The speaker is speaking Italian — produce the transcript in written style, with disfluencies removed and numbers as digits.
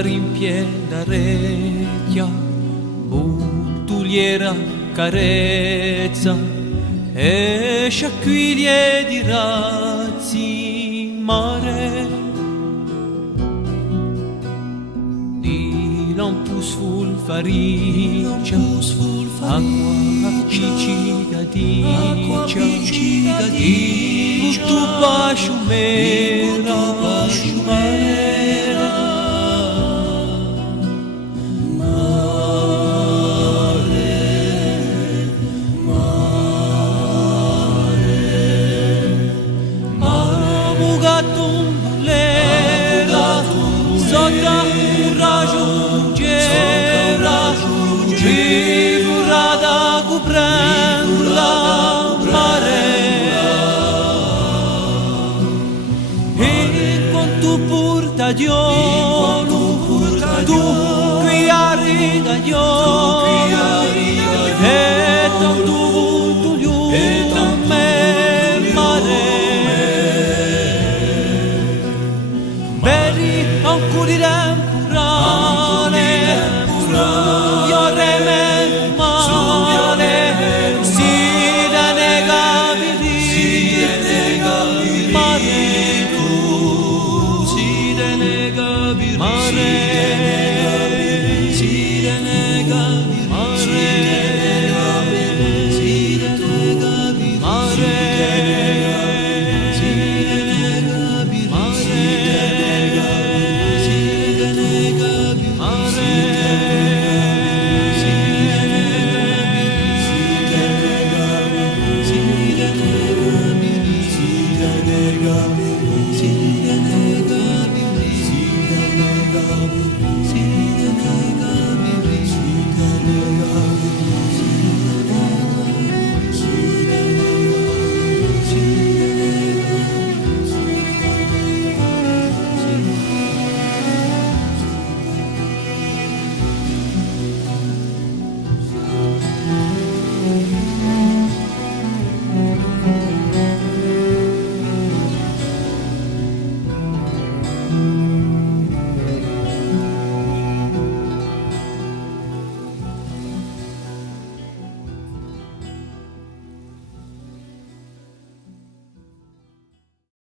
rimpieda recchia, buttuliera carezza e sciacquiglie di razzi mare. Di lampus ful faricia, acqua appiccica dicia, di buttu basciumera, Vivrada cuprenda marea e con tu portagiolo tu qui arrigagliolo e tanto tu liuto me mare vedi ancora temporale io reme